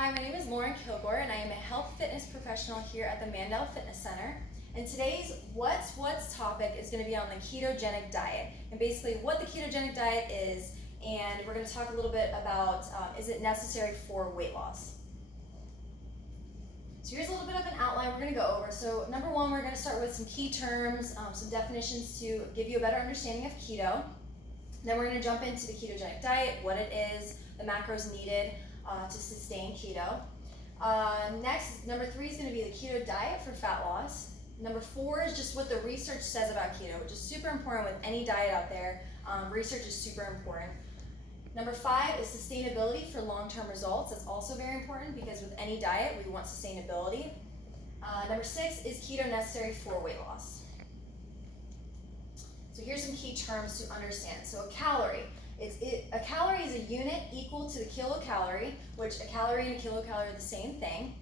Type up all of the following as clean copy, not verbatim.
Hi, my name is Lauren Kilgore, and I am a health fitness professional here at the Mandel Fitness Center. And today's What's topic is going to be on the ketogenic diet, and basically what the ketogenic diet is, and we're going to talk a little bit about is it necessary for weight loss. So here's a little bit of an outline we're going to go over. So number one, we're going to start with some key terms, some definitions to give you a better understanding of keto. Then we're going to jump into the ketogenic diet, what it is, the macros needed to sustain keto. Next, number 3 is going to be the keto diet for fat loss. Number 4 is just what the research says about keto, which is super important with any diet out there. Research is super important. Number 5 is sustainability for long-term results. That's also very important because with any diet, we want sustainability. Number 6 is keto necessary for weight loss. So here's some key terms to understand. So a calorie. A calorie is a unit equal to the kilocalorie, which a calorie and a kilocalorie are the same thing,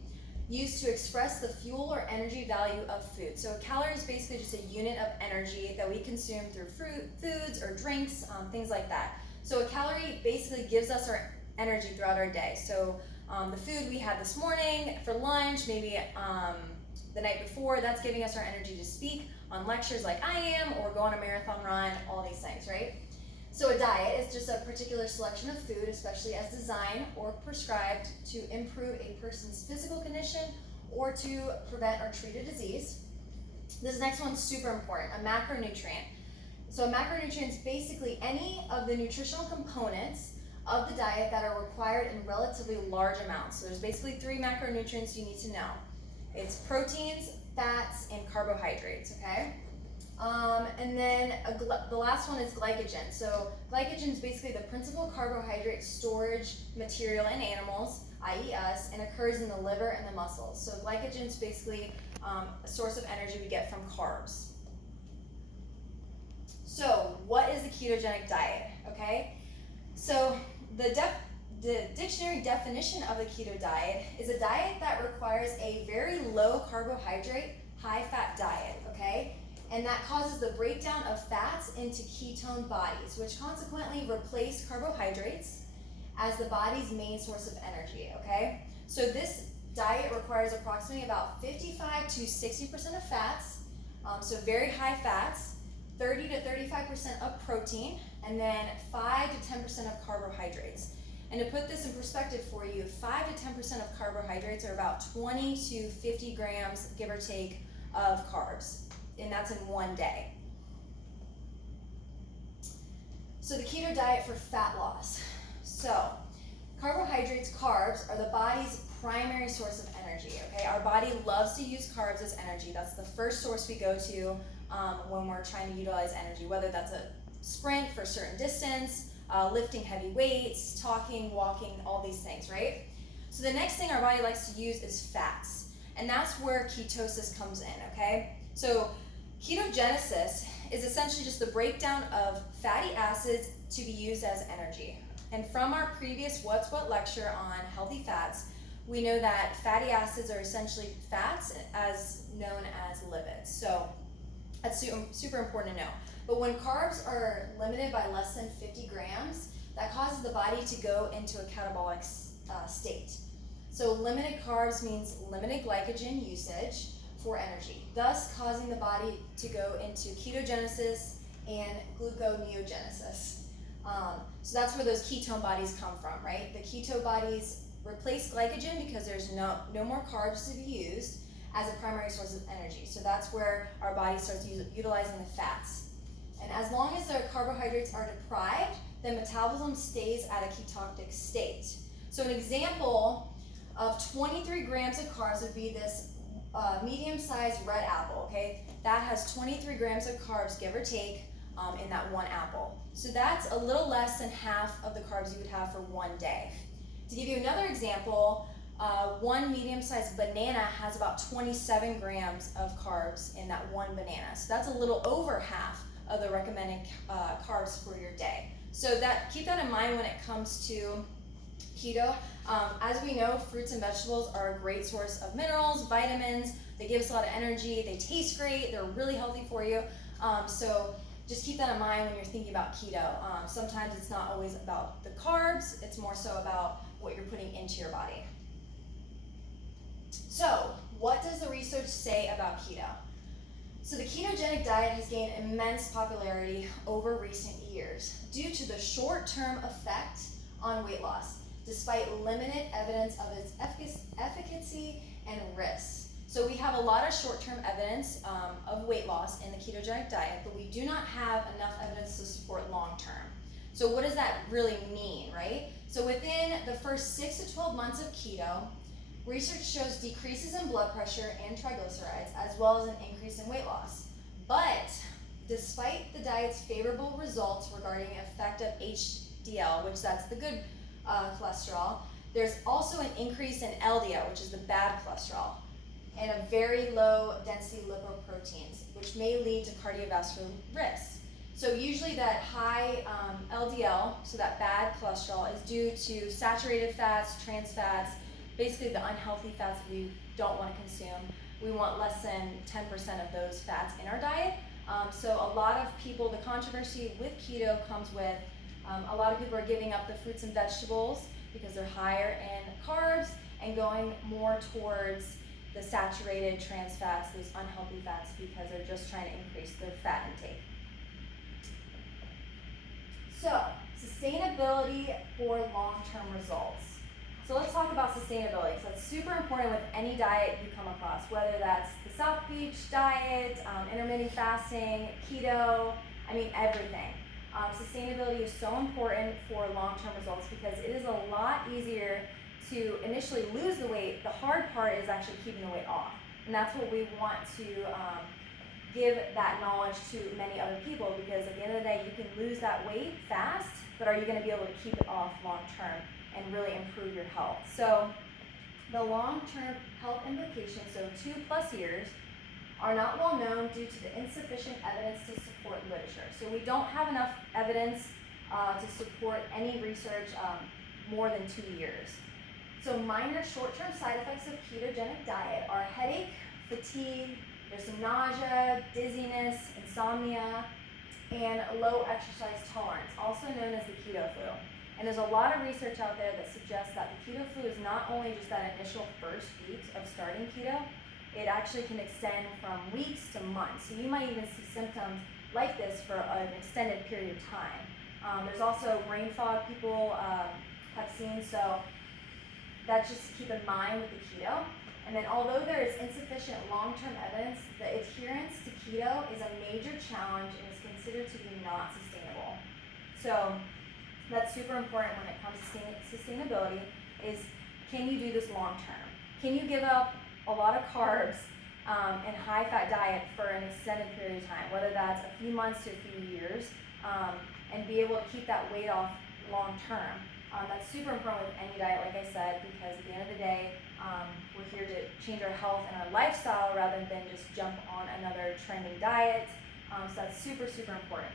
used to express the fuel or energy value of food. So a calorie is basically just a unit of energy that we consume through foods or drinks, things like that. So a calorie basically gives us our energy throughout our day. So the food we had this morning for lunch, maybe the night before, that's giving us our energy to speak on lectures like I am, or go on a marathon run, all these things, right? So a diet is just a particular selection of food, especially as designed or prescribed to improve a person's physical condition or to prevent or treat a disease. This next one's super important, a macronutrient. So a macronutrient is basically any of the nutritional components of the diet that are required in relatively large amounts. So there's basically 3 macronutrients you need to know. It's proteins, fats, and carbohydrates, okay? And then the last one is glycogen. So glycogen is basically the principal carbohydrate storage material in animals, i.e. us, and occurs in the liver and the muscles. So glycogen is basically a source of energy we get from carbs. So what is the ketogenic diet, okay? So the dictionary definition of the keto diet is a diet that requires a very low carbohydrate, high fat diet, okay? And that causes the breakdown of fats into ketone bodies, which consequently replace carbohydrates as the body's main source of energy, okay? So this diet requires approximately about 55 to 60% of fats, so very high fats, 30 to 35% of protein, and then 5 to 10% of carbohydrates. And to put this in perspective for you, 5 to 10% of carbohydrates are about 20 to 50 grams, give or take, of carbs. And that's in one day. So the keto diet for fat loss. So carbohydrates, carbs, are the body's primary source of energy, okay? Our body loves to use carbs as energy. That's the first source we go to when we're trying to utilize energy, whether that's a sprint for a certain distance, lifting heavy weights, talking, walking, all these things, right? So the next thing our body likes to use is fats, and that's where ketosis comes in, okay? So ketogenesis is essentially just the breakdown of fatty acids to be used as energy. And from our previous What's What lecture on healthy fats, we know that fatty acids are essentially fats as known as lipids. So that's super important to know. But when carbs are limited by less than 50 grams, that causes the body to go into a catabolic state. So limited carbs means limited glycogen usage for energy, thus causing the body to go into ketogenesis and gluconeogenesis. So that's where those ketone bodies come from, right? The keto bodies replace glycogen because there's no more carbs to be used as a primary source of energy. So that's where our body starts utilizing the fats. And as long as the carbohydrates are deprived, then metabolism stays at a ketogenic state. So an example of 23 grams of carbs would be this medium-sized red apple, okay? That has 23 grams of carbs, give or take, in that one apple. So that's a little less than half of the carbs you would have for one day. To give you another example, one medium-sized banana has about 27 grams of carbs in that one banana. So that's a little over half of the recommended carbs for your day. So keep that in mind when it comes to keto. As we know, fruits and vegetables are a great source of minerals, vitamins. They give us a lot of energy. They taste great. They're really healthy for you. So just keep that in mind when you're thinking about keto. Sometimes it's not always about the carbs. It's more so about what you're putting into your body. So, what does the research say about keto? So the ketogenic diet has gained immense popularity over recent years due to the short-term effect on weight loss, despite limited evidence of its efficacy and risks. So we have a lot of short-term evidence of weight loss in the ketogenic diet, but we do not have enough evidence to support long-term. So what does that really mean, right? So within the first 6 to 12 months of keto, research shows decreases in blood pressure and triglycerides, as well as an increase in weight loss. But despite the diet's favorable results regarding the effect of HDL, which that's the good cholesterol, there's also an increase in LDL, which is the bad cholesterol, and a very low density lipoproteins, which may lead to cardiovascular risks. So usually that high LDL, so that bad cholesterol, is due to saturated fats, trans fats, basically the unhealthy fats we don't want to consume. We want less than 10% of those fats in our diet. So a lot of people, the controversy with keto comes with a lot of people are giving up the fruits and vegetables because they're higher in carbs and going more towards the saturated trans fats, those unhealthy fats, because they're just trying to increase their fat intake. So, sustainability for long-term results. So let's talk about sustainability. So it's super important with any diet you come across, whether that's the South Beach diet, intermittent fasting, keto, I mean everything. Sustainability is so important for long-term results because it is a lot easier to initially lose the weight. The hard part is actually keeping the weight off. And that's what we want to give that knowledge to many other people, because at the end of the day, you can lose that weight fast, but are you going to be able to keep it off long-term and really improve your health? So the long-term health implications, so 2+ years, are not well known due to the insufficient evidence to support literature. So we don't have enough evidence to support any research more than 2 years. So minor short-term side effects of ketogenic diet are headache, fatigue, there's some nausea, dizziness, insomnia, and low exercise tolerance, also known as the keto flu. And there's a lot of research out there that suggests that the keto flu is not only just that initial first weeks of starting keto, it actually can extend from weeks to months. So you might even see symptoms like this for an extended period of time. There's also brain fog people have seen, so that's just to keep in mind with the keto. And then although there is insufficient long-term evidence, the adherence to keto is a major challenge and is considered to be not sustainable. So that's super important when it comes to sustainability is, can you do this long-term? Can you give up a lot of carbs and high-fat diet for an extended period of time, whether that's a few months to a few years, and be able to keep that weight off long-term? That's super important with any diet, like I said, because at the end of the day, we're here to change our health and our lifestyle rather than just jump on another trending diet. So that's super, super important.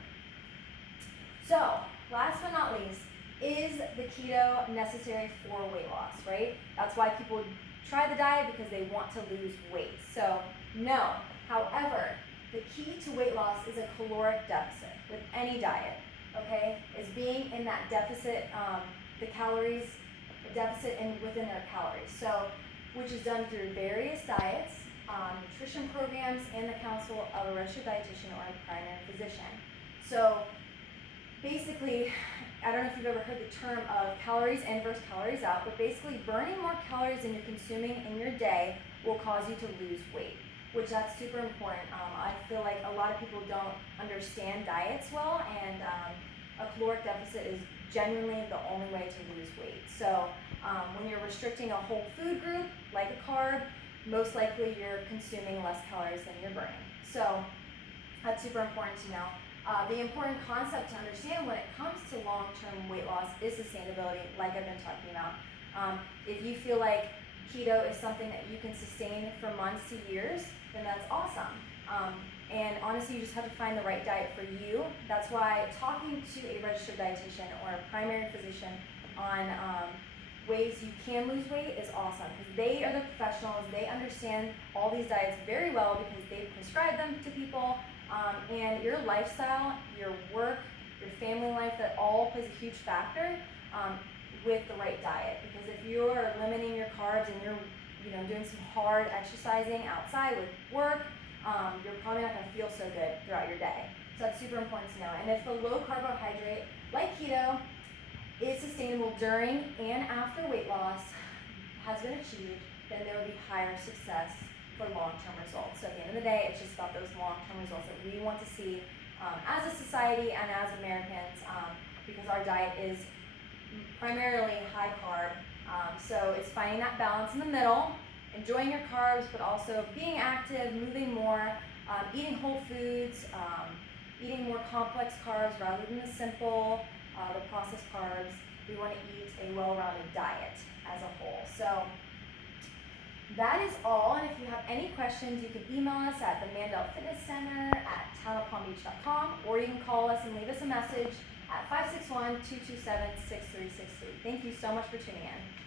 So, last but not least, is the keto necessary for weight loss, right? That's why people try the diet, because they want to lose weight. So, no. However, the key to weight loss is a caloric deficit with any diet, okay? Is being in that deficit, the calories, the deficit within their calories. So, which is done through various diets, nutrition programs, and the counsel of a registered dietitian or a primary physician. So, basically, I don't know if you've ever heard the term of calories in versus calories out, but basically burning more calories than you're consuming in your day will cause you to lose weight, which that's super important. I feel like a lot of people don't understand diets well, and a caloric deficit is genuinely the only way to lose weight. So when you're restricting a whole food group, like a carb, most likely you're consuming less calories than you're burning. So that's super important to know. The important concept to understand when it comes to long-term weight loss is sustainability, like I've been talking about. If you feel like keto is something that you can sustain for months to years, then that's awesome. And honestly, you just have to find the right diet for you. That's why talking to a registered dietitian or a primary physician on ways you can lose weight is awesome, because they are the professionals. They understand all these diets very well because they've prescribed them to people. And your lifestyle, your work, your family life, that all plays a huge factor with the right diet. Because if you're limiting your carbs and you're doing some hard exercising outside with work, you're probably not going to feel so good throughout your day. So that's super important to know. And if a low carbohydrate, like keto, is sustainable during and after weight loss, has been achieved, then there will be higher success for long-term results. So at the end of the day, it's just about those long-term results that we want to see as a society and as Americans, because our diet is primarily high carb. So it's finding that balance in the middle, enjoying your carbs, but also being active, moving more, eating whole foods, eating more complex carbs rather than the simple, the processed carbs. We want to eat a well-rounded diet as a whole. So that is all, and if you have any questions, you can email us at the Mandel Fitness Center at townofpalmbeach.com, or you can call us and leave us a message at 561-227-6363. Thank you so much for tuning in.